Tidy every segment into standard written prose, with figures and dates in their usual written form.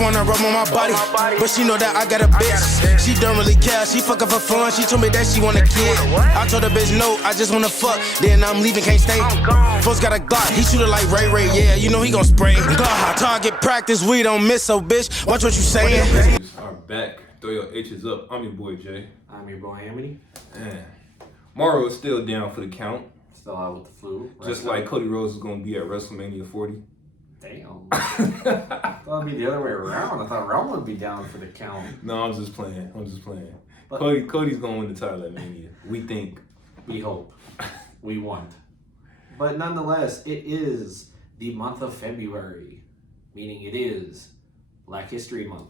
wanna rub on my body, but she know that I got a bitch. She don't really care, she fucking for fun. She told me that she want a kid. I told her bitch no, I just wanna fuck. Then I'm leaving, can't stay. Folks got a Glock, he shoot it like Ray Ray. Yeah, you know he gon' spray. Glock, target practice, we don't miss, so bitch, watch what you saying. Are back. Throw your H's up. I'm your boy Jay. I'm your boy Amity. Man, Morrow is still down for the count. Still out with the flu. Just like Cody Rhodes is gonna be at WrestleMania 40. Damn. I thought it'd be the other way around. I thought Roman would be down for the count. No, I'm just playing. But Cody's gonna win the title at Mania. We think. we hope. We want. But nonetheless, it is the month of February, meaning it is Black History Month.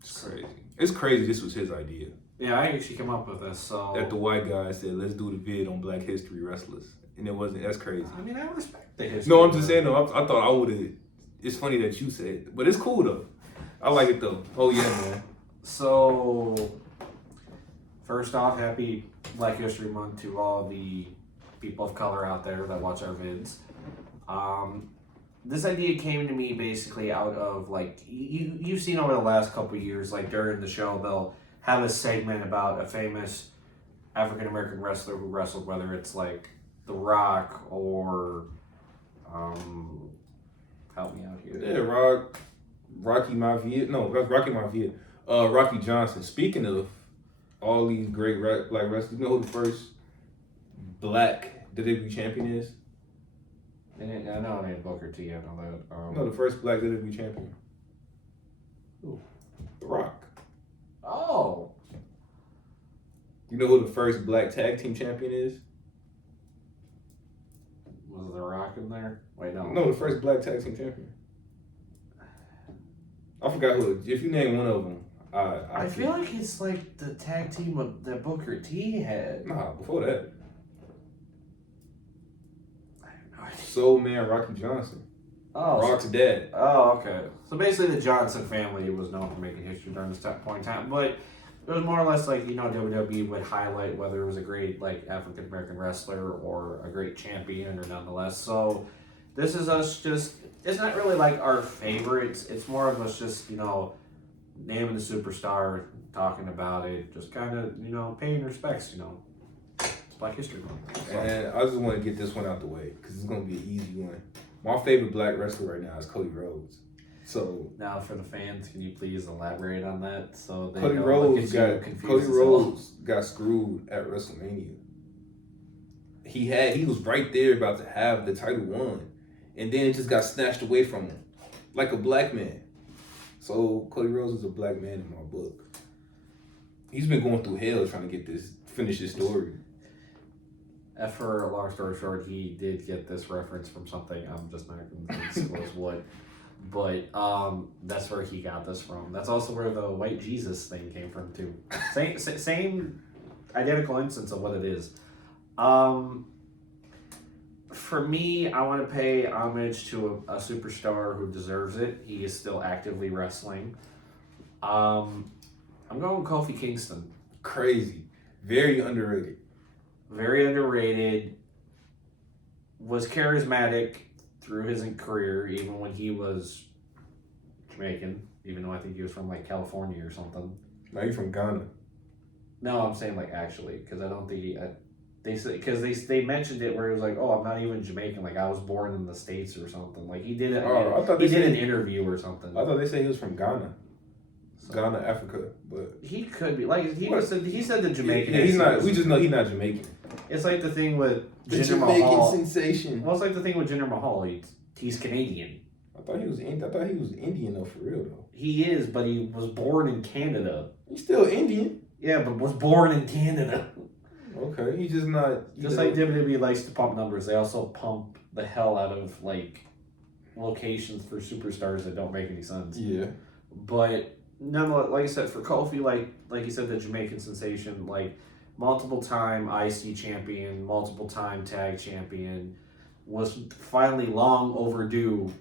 It's crazy. It's crazy this was his idea. Yeah, I actually came up with this. So That the white guy said, let's do the vid on Black History wrestlers. And it wasn't, that's crazy. I mean, I respect the history. No, I'm just saying though, I thought I would've, it's funny that you said it, but it's cool though. I like it though. Oh yeah, man. So, first off, happy Black History Month to all the people of color out there that watch our vids. This idea came to me basically out of like you've seen over the last couple of years, like during the show they'll have a segment about a famous African American wrestler who wrestled, whether it's like The Rock or help me out here. Yeah, Rocky Maivia. No, that's Rocky Maivia. Rocky Johnson. Speaking of all these great black wrestlers, you know who the first black WWE champion is? I know it ain't Booker T. I know that. No, the first black WWE champion. Who? The Rock. Oh. You know who the first black tag team champion is? Was The Rock in there? Wait, no. No, the first black tag team champion. I forgot who. If you name one of them, I feel like it's like the tag team that Booker T had. Nah, before that. I have no idea. Soul Man Rocky Johnson. Oh, Rock's dad. Oh, okay. So basically, the Johnson family was known for making history during this point in time, but it was more or less like, you know, WWE would highlight whether it was a great like African American wrestler or a great champion, or nonetheless. So this is us just. It's not really like our favorites. It's more of us just, you know, naming the superstar, talking about it, just kind of, you know, paying respects. You know, it's Black History Month. And I just want to get this one out the way because it's gonna be an easy one. My favorite black wrestler right now is Cody Rhodes. So now, for the fans, can you please elaborate on that? So they Cody don't Rhodes look at you confused got screwed at WrestleMania. He was right there about to have the title won, and then it just got snatched away from him, like a black man. So Cody Rhodes is a black man in my book. He's been going through hell trying to finish his story. For a long story short, he did get this reference from something. I'm just not going to disclose what. But that's where he got this from. That's also where the white Jesus thing came from too. Same identical instance of what it is. For me, I want to pay homage to a superstar who deserves it. He is still actively wrestling. I'm going with Kofi Kingston. Crazy. Very underrated. Very underrated. Was charismatic through his career, even when he was Jamaican, even though I think he was from like California or something. Now you're from Ghana. No, I'm saying like actually, because I don't think they said, because they mentioned it where he was like, oh, I'm not even Jamaican, like I was born in the States or something. Like he did it. Oh, I thought he did an interview or something. I thought they said he was from Ghana. So, Ghana, Africa, but he could be like he said the Jamaican. Yeah, he's not. We just know he's not Jamaican. It's like the thing with The Jinder Jamaican Mahal. sensation. Well, it's like the thing with Jinder Mahal. He's Canadian. I thought he was Indian though, for real though. He is, but he was born in Canada. He's still Indian. Yeah, but was born in Canada. Okay, he's just not. Just like WWE likes to pump numbers, they also pump the hell out of like locations for superstars that don't make any sense. Yeah. But nonetheless, like I said, for Kofi, like you said, the Jamaican sensation, like multiple time IC champion, multiple time tag champion, was finally long overdue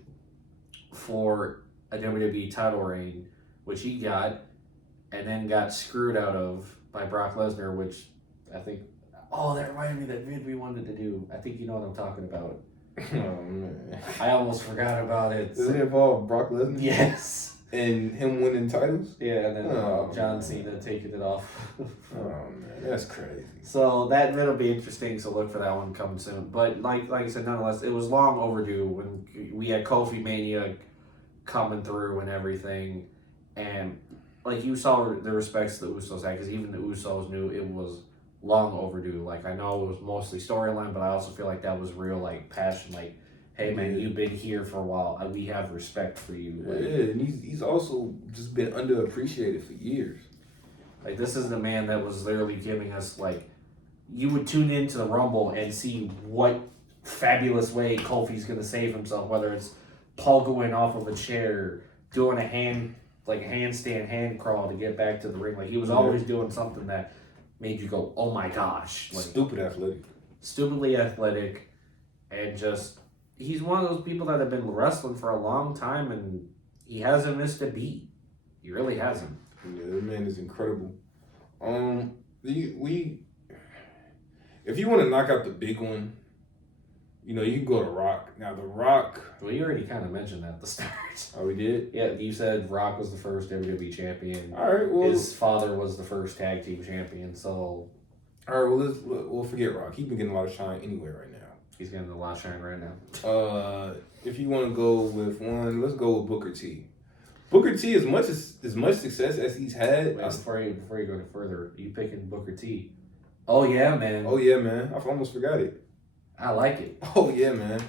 for a WWE title reign, which he got, and then got screwed out of by Brock Lesnar, which I think, oh, that reminded me of that vid we wanted to do. I think you know what I'm talking about. Oh man. I almost forgot about it. Does it involve Brock Lesnar? Yes. And him winning titles? Yeah, and then Oh, John man. Cena taking it off. Oh man, that's crazy. So that'll be interesting. So look for that one coming soon. But like I said, nonetheless, it was long overdue when we had Kofi Mania coming through and everything, and like you saw the respects the Usos had, because even the Usos knew it was long overdue. Like I know it was mostly storyline, but I also feel like that was real like passion. Like, hey man, Yeah. you've been here for a while. We have respect for you. Like, Yeah, and he's also just been underappreciated for years. Like this is the man that was literally giving us like, you would tune into the Rumble and see what fabulous way Kofi's gonna save himself, whether it's Paul going off of a chair, doing a handstand hand crawl to get back to the ring. Like he was always doing something that made you go, oh my gosh, like Stupid athletic. stupidly athletic, and just he's one of those people that have been wrestling for a long time and he hasn't missed a beat. He really hasn't. Yeah, that man is incredible. If you want to knock out the big one, you know, you can go to Rock. Now the Rock. Well, you already kind of mentioned that at the start. Oh, we did. Yeah, you said Rock was the first WWE champion. All right. Well, His father was the first tag team champion, so all right. Well, we'll forget Rock. He's been getting a lot of shine anyway right now. he's getting a lot of shine right now. If you want to go with one, let's go with Booker T. Booker T, as much success as he's had. Wait, before you go any further, you picking Booker T? Oh yeah, man. Oh yeah, man. I almost forgot it. I like it. Oh yeah, man.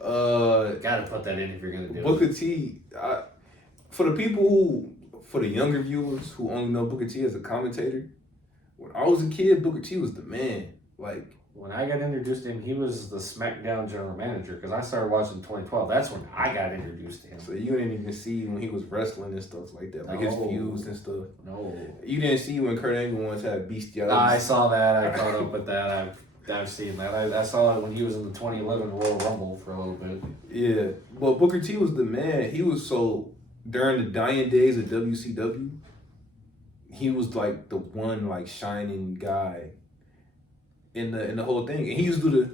Gotta put that in if you're gonna do Booker it. T. For the younger viewers who only know Booker T as a commentator, when I was a kid, Booker T was the man. Like, When I got introduced to him, he was the SmackDown general manager because I started watching 2012. That's when I got introduced to him. so you didn't even see when he was wrestling and stuff like that, like his No. views and stuff. No. You didn't see when Kurt Angle once had bestiality. I saw that. I caught up with that. I've seen that. I saw it when he was in the 2011 Royal Rumble for a little bit. Yeah, well, Booker T was the man. He was during the dying days of WCW, he was like the one like shining guy in the whole thing, and he used to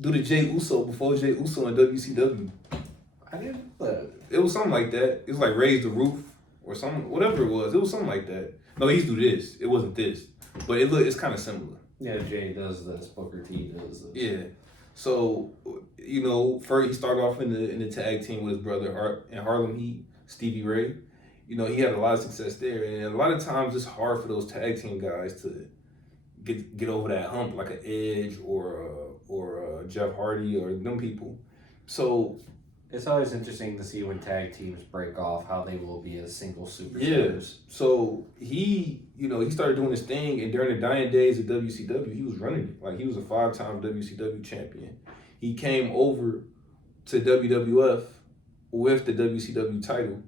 do the Jey Uso before Jey Uso in WCW. I didn't. It was something like that. It was like Raise the Roof or something, whatever it was. It was something like that. No, he used to do this. It wasn't this, but it's kind of similar. Yeah, Jay does this. Booker T does this. Yeah. So, you know, first he started off in the tag team with his brother in Harlem Heat, Stevie Ray. You know, he had a lot of success there, and a lot of times it's hard for those tag team guys to get over that hump, like an Edge or Jeff Hardy or them people. So It's always interesting to see when tag teams break off how they will be as single superstars. yeah, so he started doing his thing, and during the dying days of WCW, he was running it. Like he was a 5-time WCW champion. He came over to WWF with the WCW title,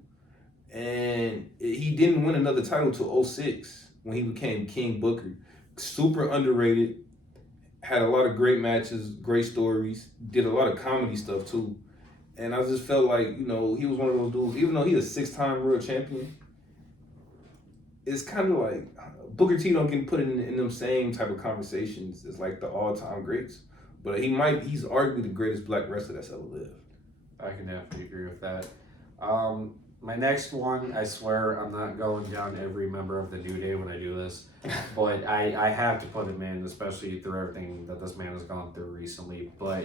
and he didn't win another title till 06 when he became King Booker. Super underrated, had a lot of great matches, great stories, did a lot of comedy stuff too. And I just felt like, you know, he was one of those dudes, even though he's a 6-time world champion, it's kind of like Booker T don't get put in them same type of conversations as like the all-time greats. But he's arguably the greatest black wrestler that's ever lived. I can definitely agree with that. My next one, I swear I'm not going down every member of the New Day when I do this, but I have to put him in, especially through everything that this man has gone through recently. But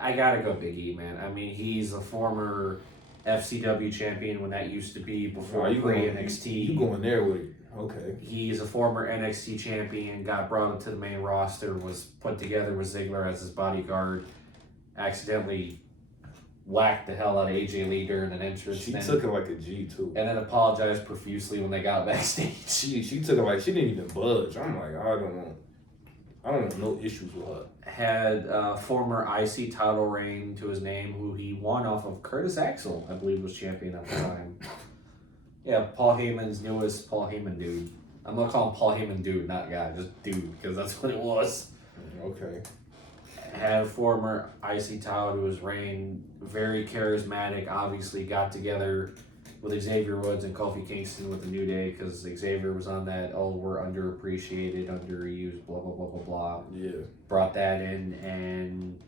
I gotta go Big E, man. I mean, he's a former FCW champion when that used to be before pre-NXT. You going there with it. Okay. He's a former NXT champion, got brought up to the main roster, was put together with Ziggler as his bodyguard, accidentally whacked the hell out of AJ Lee during an entrance. She took it like a G too. And then apologized profusely when they got backstage. She took it like she didn't even budge. I'm like, I don't want no issues with her. Had a former IC title reign to his name, who he won off of Curtis Axel, I believe was champion at the time. Yeah, Paul Heyman's newest Paul Heyman dude. I'm gonna call him Paul Heyman dude, not guy, just dude, because that's what it was. Okay. Had a former IC title to his reign, very charismatic, obviously got together with Xavier Woods and Kofi Kingston with the New Day because Xavier was on that, we're underappreciated, underused, blah, blah, blah, blah, blah. Yeah. Brought that in, and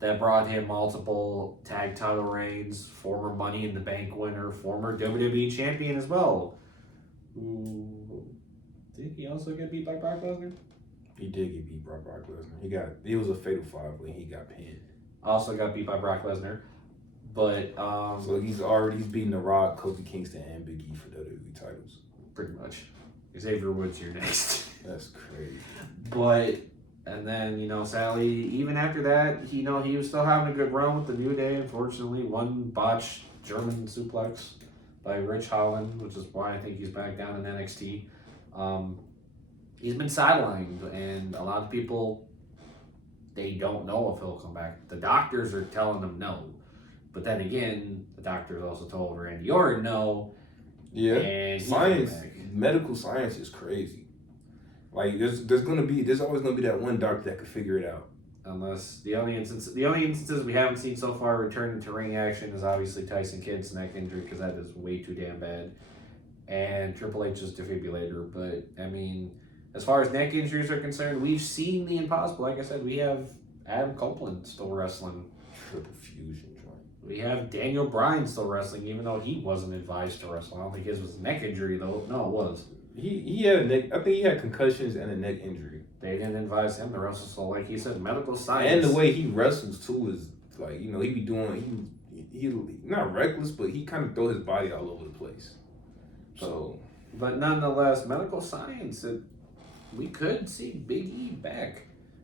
that brought him multiple tag title reigns, former Money in the Bank winner, former WWE champion as well. Who did he also get beat by Brock Lesnar? He did get beat by Brock Lesnar. It was a fatal 5-way. He got pinned. Also got beat by Brock Lesnar. But so he's beating The Rock, Kofi Kingston, and Big E for WWE titles. Pretty much. Xavier Woods, you're next. That's crazy. But and then Sally. Even after that, he was still having a good run with the New Day. Unfortunately, one botched German suplex by Rich Holland, which is why I think he's back down in NXT. He's been sidelined, and a lot of people, they don't know if he'll come back. The doctors are telling them no. But then again, the doctors also told Randy Orton no. Yeah. And science, medical science is crazy. Like there's always gonna be that one doctor that could figure it out. Unless the only instances we haven't seen so far returning to ring action is obviously Tyson Kidd's neck injury, because that is way too damn bad, and Triple H's defibrillator. But I mean, as far as neck injuries are concerned, we've seen the impossible. Like I said, we have Adam Copeland still wrestling. Triple fusion joint. We have Daniel Bryan still wrestling, even though he wasn't advised to wrestle. I don't think his was a neck injury though. No, it was. He had a neck. I think he had concussions and a neck injury. They didn't advise him to wrestle. So, like he said, medical science. And the way he wrestles too is like he be doing he not reckless, but he kind of throw his body all over the place. So, but nonetheless, medical science. We could see Big E back.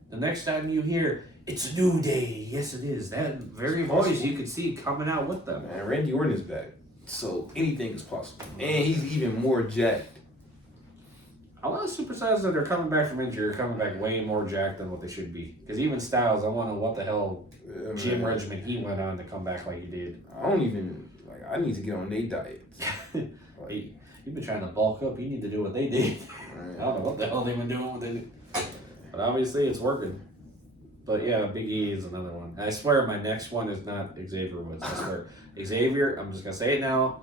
The next time you hear "It's a new day," yes, it is. That very voice you could see coming out with them. And Randy Orton is back, so anything is possible. And he's even more jacked. A lot of superstars that are coming back from injury are coming back way more jacked than what they should be. Because even Styles, I wonder what the hell gym regimen he went on to come back like he did. I need to get on their diets. Hey, you've been trying to bulk up. You need to do what they did. Right. I don't know what the hell they've been doing with it. But obviously it's working. But yeah, Big E is another one. I swear my next one is not Xavier Woods. I swear. Xavier, I'm just going to say it now.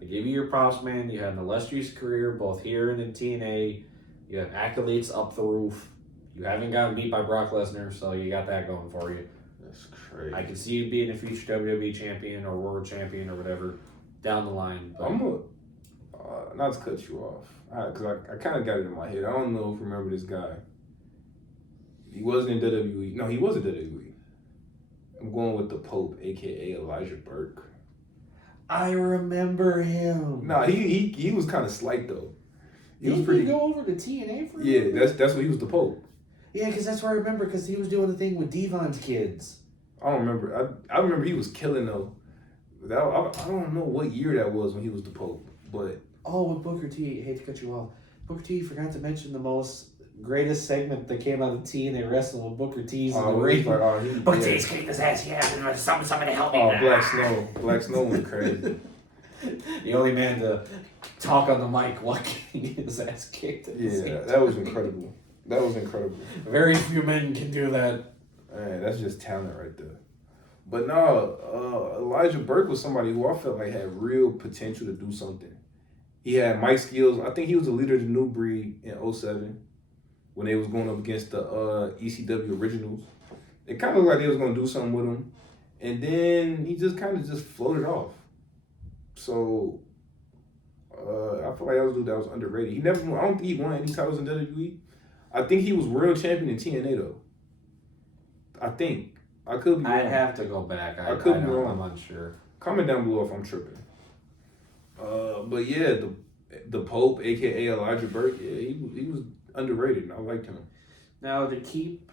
I give you your props, man. You had an illustrious career both here and in TNA. You have accolades up the roof. You haven't gotten beat by Brock Lesnar, so you got that going for you. That's crazy. I can see you being a future WWE champion or world champion or whatever down the line. But not to cut you off, because I kind of got it in my head. I don't know if you remember this guy. He wasn't in WWE. No, he was in WWE. I'm going with the Pope, a.k.a. Elijah Burke. I remember him. No, he was kind of slight though. He was pretty. Go over to TNA for yeah, that's what he was the Pope. Yeah, because that's what I remember. Because he was doing the thing with Devon's kids. I don't remember. I remember he was killing though. I don't know what year that was when he was the Pope, but with Booker T. I hate to cut you off. Booker T. forgot to mention the greatest segment that came out of TNA wrestling with Booker T's in the ring. Booker T's kicking his ass. Yeah, somebody help me. Black Snow went crazy. The only man to talk on the mic while getting his ass kicked. That was incredible. Very few men can do that. Man, that's just talent right there. But no, Elijah Burke was somebody who I felt like had real potential to do something. He had mic skills. I think he was the leader of the New Breed in 2007 when they was going up against the ECW Originals. It kind of looked like they was going to do something with him. And then he just kind of just floated off. So I feel like that was a dude that was underrated. I don't think he won any titles in WWE. I think he was world champion in TNA though. I think. I could be wrong. I'd have to go back. I could be wrong. I'm unsure. Comment down below if I'm tripping. But yeah, the Pope, aka Elijah Burke, yeah, he was underrated and I liked him. Now to keep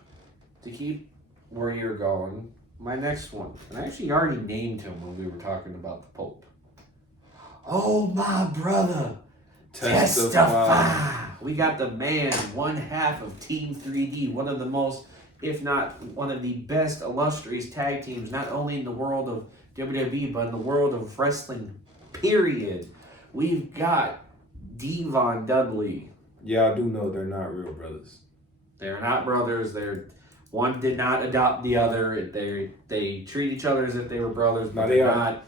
where you're going, my next one, and I actually already named him when we were talking about the Pope. Oh my brother, testify. We got the man, one half of Team 3D, one of the most, if not one of the best illustrious tag teams, not only in the world of WWE, but in the world of wrestling, period. We've got Devon Dudley. Yeah, I do know they're not real brothers. They're not brothers. One did not adopt the other. They treat each other as if they were brothers, but they're not.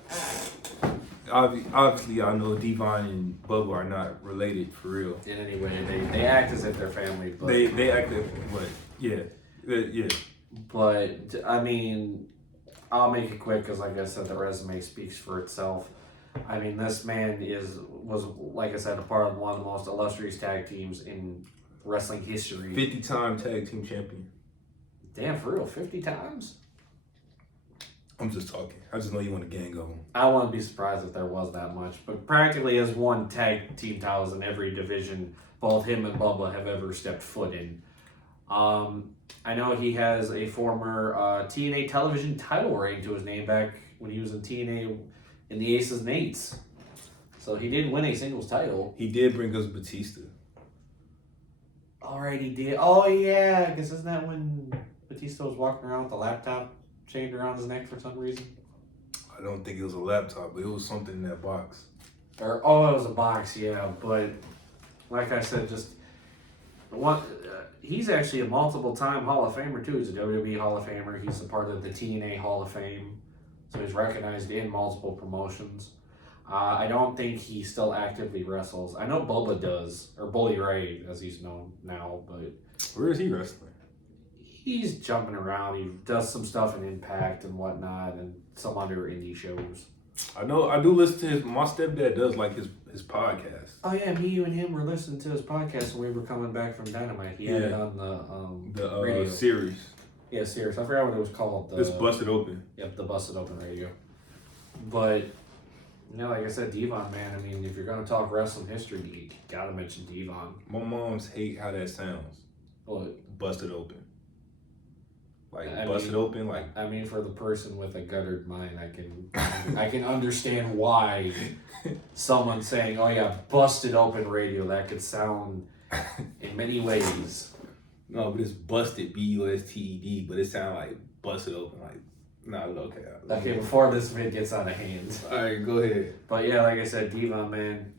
Obviously, I know Devon and Bubba are not related for real. In any way, they act as if they're family. But they act, but yeah. But I mean, I'll make it quick because, like I said, the resume speaks for itself. I mean, this man was like I said, a part of one of the most illustrious tag teams in wrestling history. 50-time tag team champion. Damn, for real, 50 times? I'm just talking. I just know you want to gang on. I wouldn't be surprised if there was that much, but practically has won tag team titles in every division both him and Bubba have ever stepped foot in. I know he has a former TNA television title reign to his name back when he was in TNA in the Aces and Eights. So he did win a singles title. He did bring us Batista. All right, he did. Oh, yeah, because isn't that when Batista was walking around with the laptop chained around his neck for some reason? I don't think it was a laptop, but it was something in that box. Or it was a box, yeah. But like I said, just one. He's actually a multiple-time Hall of Famer too. He's a WWE Hall of Famer. He's a part of the TNA Hall of Fame, so he's recognized in multiple promotions. I don't think he still actively wrestles. I know Bubba does, or Bully Ray, as he's known now. But Where is he wrestling? he's jumping around. He does some stuff in Impact and whatnot, and some other indie shows. I know. I do listen to his. My stepdad does like his podcast. Oh yeah, me, you, and him were listening to his podcast when we were coming back from Dynamite. He had it on the radio series. Yeah, serious. I forgot what it was called. It's Busted Open. Yep, the Busted Open Radio. But like I said, Devon, man. I mean, if you're gonna talk wrestling history, you gotta mention Devon. My moms hate how that sounds. But Busted Open. Like I busted mean, open, like I mean, for the person with a guttered mind, I can understand why someone saying, "Oh yeah, busted open radio," that could sound in many ways. No, but it's busted, BUSTED, but it sounds like busted open, like okay. Okay, before this vid gets out of hand. All right, go ahead. But yeah, like I said, Devon, man,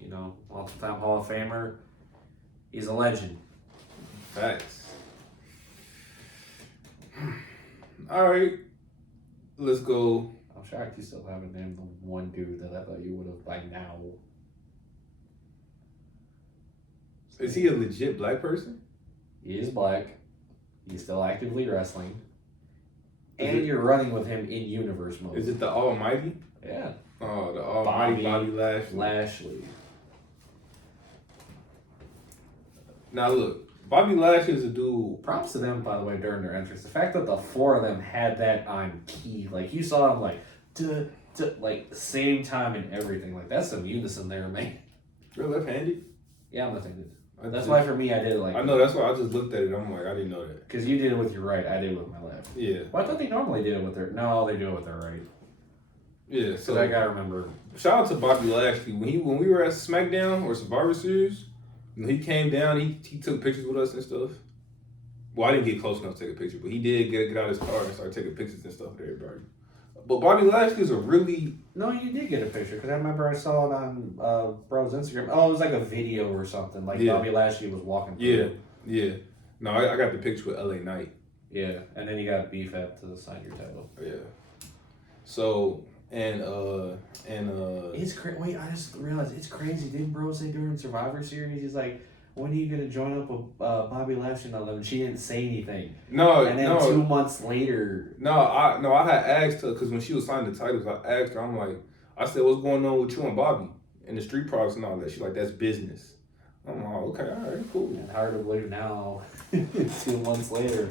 multiple-time Hall of Famer. He's a legend. Facts. All right, let's go. I'm shocked you still haven't named the one dude that I thought you would have by now. Is he a legit black person? He is black. He's still actively wrestling. And you're running with him in universe mode. Is it the Almighty? Yeah. Oh, the Almighty Bobby Lashley. Lashley. Now look, Bobby Lashley is a dude. Props to them, by the way, during their entrance. The fact that the four of them had that on key, like you saw them, like, like same time and everything. Like that's some unison there, man. You're left-handed? Yeah, I'm left-handed. That's why for me I did it like. I know, that's why I just looked at it. I'm like, I didn't know that. Because you did it with your right, I did it with my left. Yeah. Well, I thought they normally did it with their. No, they do it with their right. Yeah. So I gotta remember. Shout out to Bobby Lashley. When we were at SmackDown or Survivor Series, when he came down, he took pictures with us and stuff. Well, I didn't get close enough to take a picture, but he did get out of his car and start taking pictures and stuff with everybody. But Bobby Lashley is a really... No, you did get a picture, because I remember I saw it on Bro's Instagram. Oh, it was like a video or something. Like Bobby Lashley was walking through. Yeah. No, I got the picture with LA Knight. Yeah, and then you got BFAP to sign your title. Yeah. So, and It's crazy. Wait, I just realized it's crazy. Didn't Bro say during Survivor Series, he's like, when are you going to join up with Bobby Lashley? And she didn't say anything. No, and then 2 months later. I had asked her, because when she was signing the titles, I asked her, I said, what's going on with you and Bobby? And the street products and all that. She's like, that's business. I'm like, okay, all right, cool. And hard to believe now, 2 months later.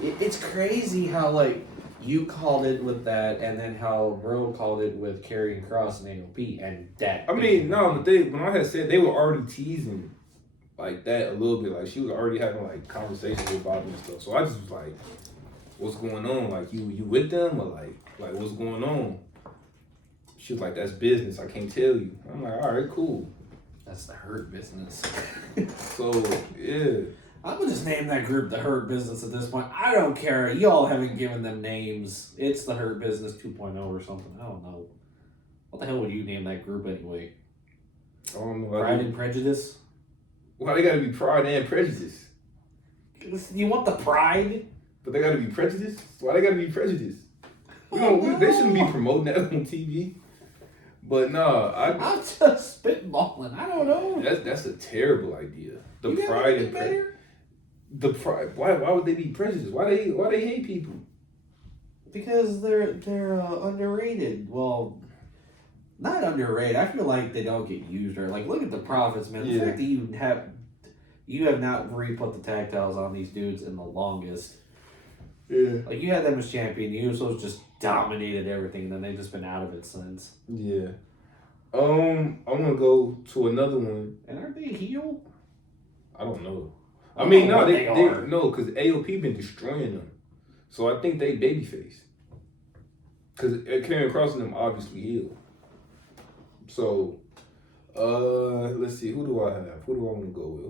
It's crazy how, like, you called it with that, and then how Bro called it with Karrion Kross and AOP, and that. I mean, no, but when I had said, they were already teasing like that a little bit. Like, she was already having, like, conversations with Bobby and stuff. So I just was like, what's going on? Like, you with them? Or, like what's going on? She was like, that's business. I can't tell you. I'm like, all right, cool. That's the Hurt Business. So, yeah. I'm going to just name that group the Hurt Business at this point. I don't care. Y'all haven't given them names. It's the Hurt Business 2.0 or something. I don't know. What the hell would you name that group anyway? I don't know. Pride and Prejudice? Why they gotta be Pride and Prejudice? You want the pride? But they gotta be prejudiced? Why they gotta be prejudiced? They shouldn't be promoting that on TV. But no, I'm just spitballing. I don't know. That's a terrible idea. The Pride and Prejudice. Why would they be prejudiced? Why they hate people? Because they're underrated. Well, not underrated. I feel like they don't get used or like look at the profits, man. The fact that you have not re-put the tag titles on these dudes in the longest. Yeah. Like you had them as champion, the Usos just dominated everything, and then they've just been out of it since. Yeah. I want to go to another one. And aren't they heel? I don't know. I I mean, don't know no, what they are. no, because AOP been destroying them. So I think they babyface. Because Karrion Kross and them obviously heel. So, let's see. Who do I have? Who do I want to go with?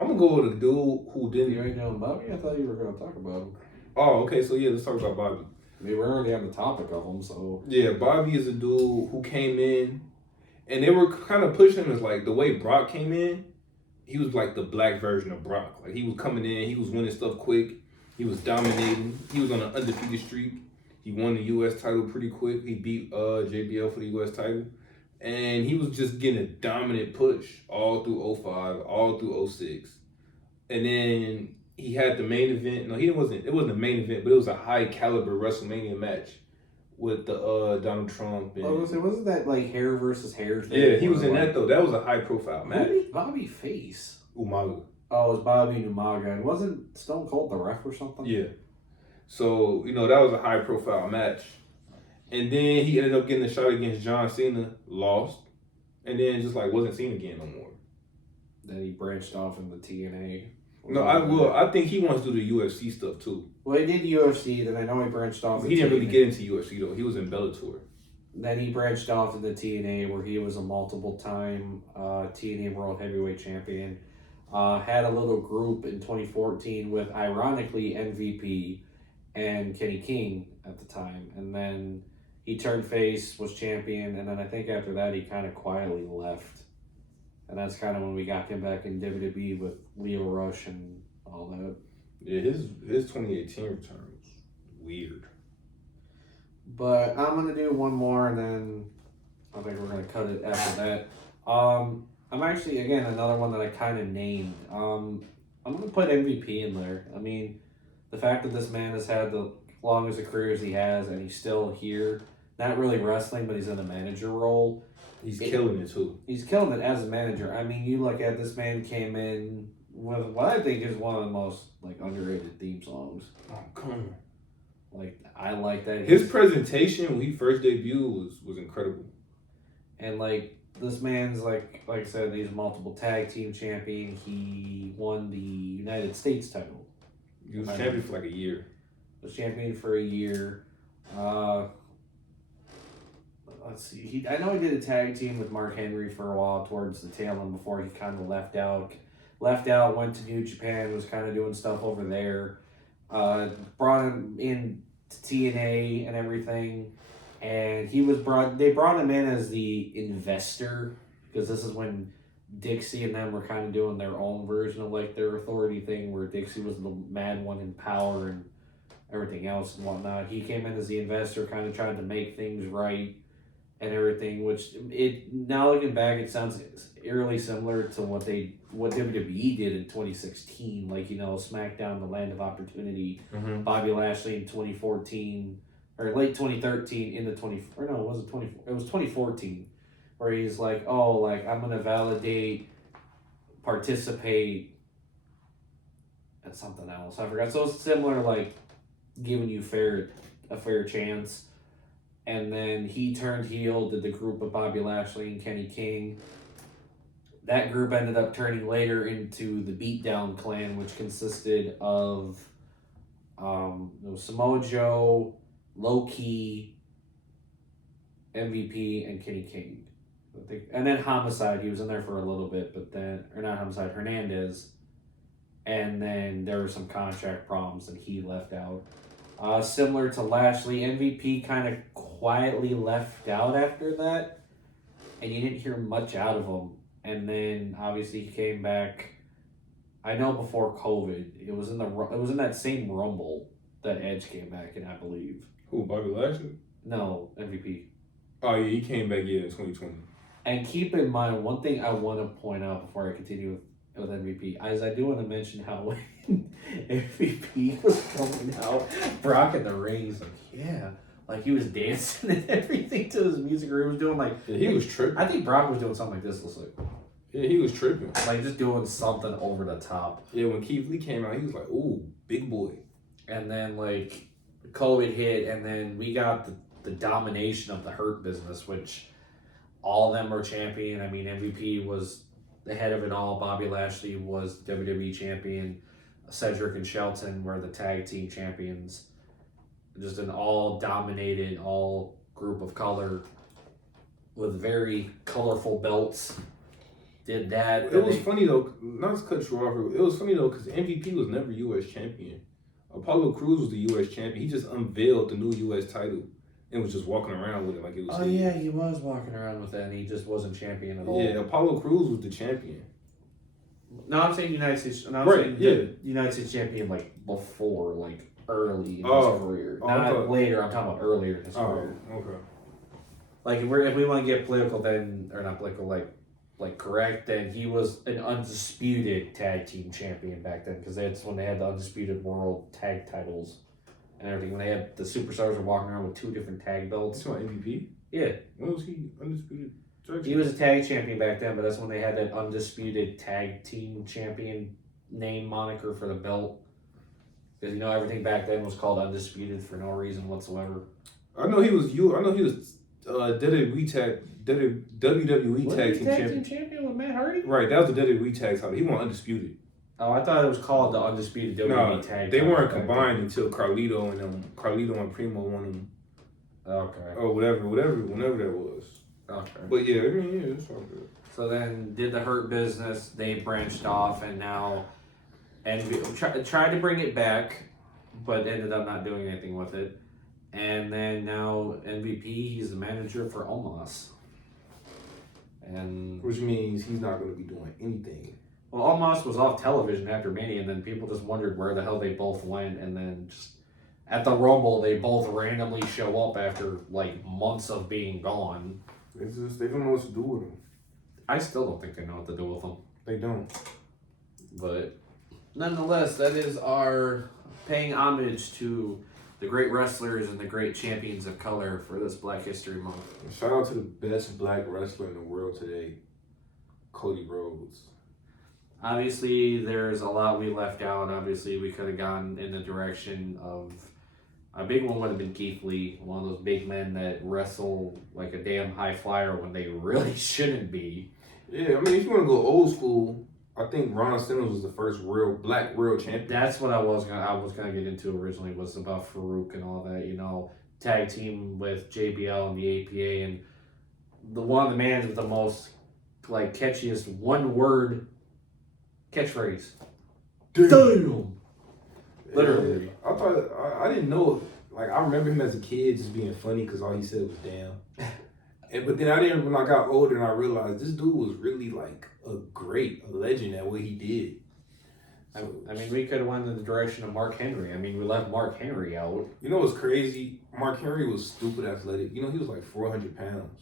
I'm going to go with a dude who didn't... You ain't doing Bobby? I thought you were going to talk about him. Oh, okay. So, yeah, let's talk about Bobby. I mean, we're already on the topic of him, so... Yeah, Bobby is a dude who came in, and they were kind of pushing him as, like, the way Brock came in, he was, like, the black version of Brock. Like, he was coming in, he was winning stuff quick, he was dominating, he was on an undefeated streak, he won the U.S. title pretty quick, he beat JBL for the U.S. title, and he was just getting a dominant push all through 05, all through 06. And then he had the main event. No, it wasn't a main event, but it was a high caliber WrestleMania match with the Donald Trump. And, wasn't that like hair versus hair thing? yeah, he was in that though. That was a high profile match. Who did Bobby face? Umaga. Oh, it was Bobby Umaga. And wasn't Stone Cold the ref or something? Yeah. So, that was a high profile match. And then he ended up getting a shot against John Cena, lost, and then just like wasn't seen again no more. Then he branched off into TNA. No, I think he wants to do the UFC stuff too. Well, he did UFC, then I know he branched off. He didn't really get into UFC though. He was in Bellator. Then he branched off into TNA, where he was a multiple-time TNA World Heavyweight Champion. Had a little group in 2014 with, ironically, MVP and Kenny King at the time. And then he turned face, was champion, and then I think after that he kind of quietly left. And that's kind of when we got him back in WWE with Leo Rush and all that. Yeah, his 2018 return was weird. But I'm going to do one more, and then I think we're going to cut it after that. I'm actually, again, another one that I kind of named. I'm going to put MVP in there. I mean, the fact that this man has had the longest a career as he has, and he's still here, not really wrestling, but he's in a manager role. He's killing it too. He's killing it as a manager. I mean, you look at this man came in with what I think is one of the most like underrated theme songs. Oh, come on. Like I like that. His presentation when he first debuted was incredible. And like this man's like I said, he's a multiple tag team champion. He won the United States title. He was champion for like a year. Was champion for a year. Let's see. I know he did a tag team with Mark Henry for a while towards the tail end before he kind of left out. Went to New Japan, was kind of doing stuff over there. Brought him in to TNA and everything, and they brought him in as the investor, because this is when Dixie and them were kind of doing their own version of like their authority thing, where Dixie was the mad one in power and everything else and whatnot. He came in as the investor, kind of tried to make things right and everything, which now looking back, it sounds eerily similar to what WWE did in 2016, like, SmackDown, the Land of Opportunity, Bobby Lashley in 2014, or late 2013 into 20, or no, was it 20? It was 2014, where he's like, I'm gonna validate, participate, and something else. I forgot. So it's similar, like giving you a fair chance. And then he turned heel, did the group of Bobby Lashley and Kenny King. That group ended up turning later into the Beatdown Clan, which consisted of Samoa Joe, Low-Ki, MVP, and Kenny King. And then Homicide, he was in there for a little bit, or not Homicide, Hernandez. And then there were some contract problems and he left out. Similar to Lashley, MVP kind of quietly left out after that, and you didn't hear much out of him. And then obviously he came back. I know before COVID, it was in that same Rumble that Edge came back in, I believe. Who, Bobby Lashley? No, MVP. Oh yeah, he came back in 2020. And keep in mind, one thing I want to point out before I continue with with MVP. As I do want to mention how when MVP was coming out, Brock in the ring, he's like, yeah. Like he was dancing and everything to his music, or he was doing like. Yeah, he was tripping. I think Brock was doing something like this. Looks like. Yeah, he was tripping. Like just doing something over the top. Yeah, when Keith Lee came out, he was like, "Ooh, big boy." And then like COVID hit, and then we got the domination of the Hurt Business, which all of them were champion. I mean, MVP was the head of it all. Bobby Lashley was WWE champion. Cedric and Shelton were the tag team champions. Just an all dominated, all group of color with very colorful belts. Did that. It was funny though, not to cut you off. It was funny though because MVP was never U.S. champion. Apollo Crews was the U.S. champion. He just unveiled the new U.S. title and was just walking around with it like it was. Oh yeah, he was walking around with that, and he just wasn't champion at all. Yeah, Apollo Crews was the champion. No, I'm saying United States. No, I'm Right, saying yeah. the United States champion like before, like early in his career, Oh, not okay. later. I'm talking about earlier in his Oh, career. okay. Like if we want to get political, then or not political, like correct, then he was an undisputed tag team champion back then because that's when they had the undisputed world tag titles and everything. When they had the superstars were walking around with 2 different tag belts. That's my MVP. Yeah, When was he undisputed? he was a tag champion back then, but that's when they had that undisputed tag team champion name moniker for the belt. Because everything back then was called undisputed for no reason whatsoever. I know he was WWE tag team champion. champion with Matt Hardy? Right, that was the WWE tag title. He won undisputed. Oh, I thought it was called the undisputed WWE No, tag. they title weren't back then. combined until Carlito and Primo won them. Okay. Or whenever that was. Okay. But yeah, I mean, yeah, it's all good. So then did the Hurt Business. They branched off, and now tried to bring it back, but ended up not doing anything with it. And then now MVP, he's the manager for Omos. And Which means he's not going to be doing anything. well, Omos was off television after Mania, and then people just wondered where the hell they both went. And then just at the Rumble, they both randomly show up after like months of being gone. They don't know what to do with him. I still don't think they know what to do with them. They don't. But nonetheless, that is our paying homage to the great wrestlers and the great champions of color for this Black History Month. Shout out to the best black wrestler in the world today, Cody Rhodes. Obviously, there's a lot we left out. Obviously, we could have gone in the direction of a big one would have been Keith Lee, one of those big men that wrestle like a damn high flyer when they really shouldn't be. Yeah, I mean, if you want to go old school, I think Ron Simmons was the first real champion. That's what I was gonna get into originally, was about Farouk and all that, tag team with JBL and the APA, and one of the man with the most like catchiest one word catchphrase. Damn. Literally. I thought I didn't know. Like I remember him as a kid just being funny because all he said was "damn." But then when I got older and I realized this dude was really like a legend at what he did. So, I mean, we could have went in the direction of Mark Henry. I mean, we left Mark Henry out. You know what's crazy? Mark Henry was stupid athletic. He was like 400 pounds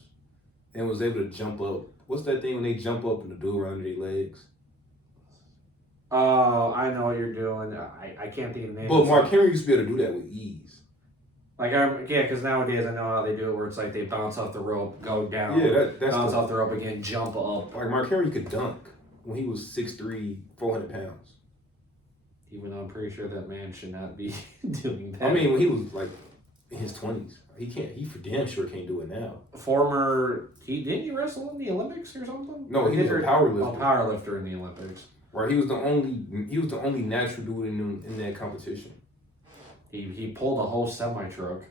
and was able to jump up. What's that thing when they jump up and the dude around their legs? Oh, I know what you're doing. I can't think of the name. But Mark Henry used to be able to do that with ease. Because nowadays I know how they do it, where it's like they bounce off the rope, go down, that's bounce off the rope again, jump up. Like Mark Henry could dunk when he was 6'3", 400 pounds. Even though I'm pretty sure that man should not be doing that. I mean, when he was like in his 20s, he for damn sure can't do it now. Didn't he wrestle in the Olympics or something? No, he was a powerlifter. A powerlifter in the Olympics. Right, he was the only natural dude in that competition. He pulled a whole semi truck, for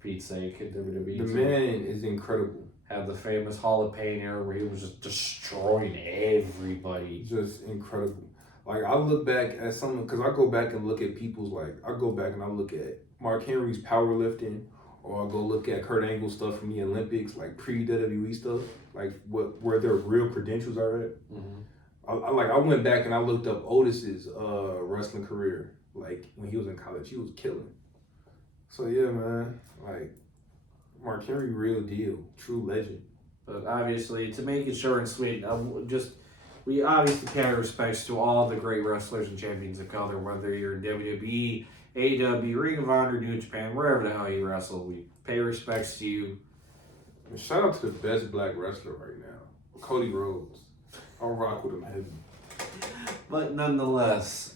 Pete's sake, at WWE. The man is incredible. Had the famous Hall of Pain era where he was just destroying everybody. Just incredible. Like I look back at because I go back and look at I look at Mark Henry's powerlifting, or I go look at Kurt Angle stuff from the Olympics, like pre-WWE stuff, like where their real credentials are at. Mm-hmm. I went back and I looked up Otis's wrestling career. Like when he was in college, he was killing. So yeah, man, like Mark Henry, real deal, true legend. But obviously, to make it short and sweet, just we obviously pay our respects to all the great wrestlers and champions of color, whether you're in WWE, AEW, Ring of Honor, New Japan, wherever the hell you wrestle. We pay respects to you. And shout out to the best black wrestler right now, Cody Rhodes. I'll rock with him heavy. But nonetheless,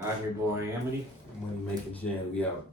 I'm your boy Amity. Money making Jan, we out.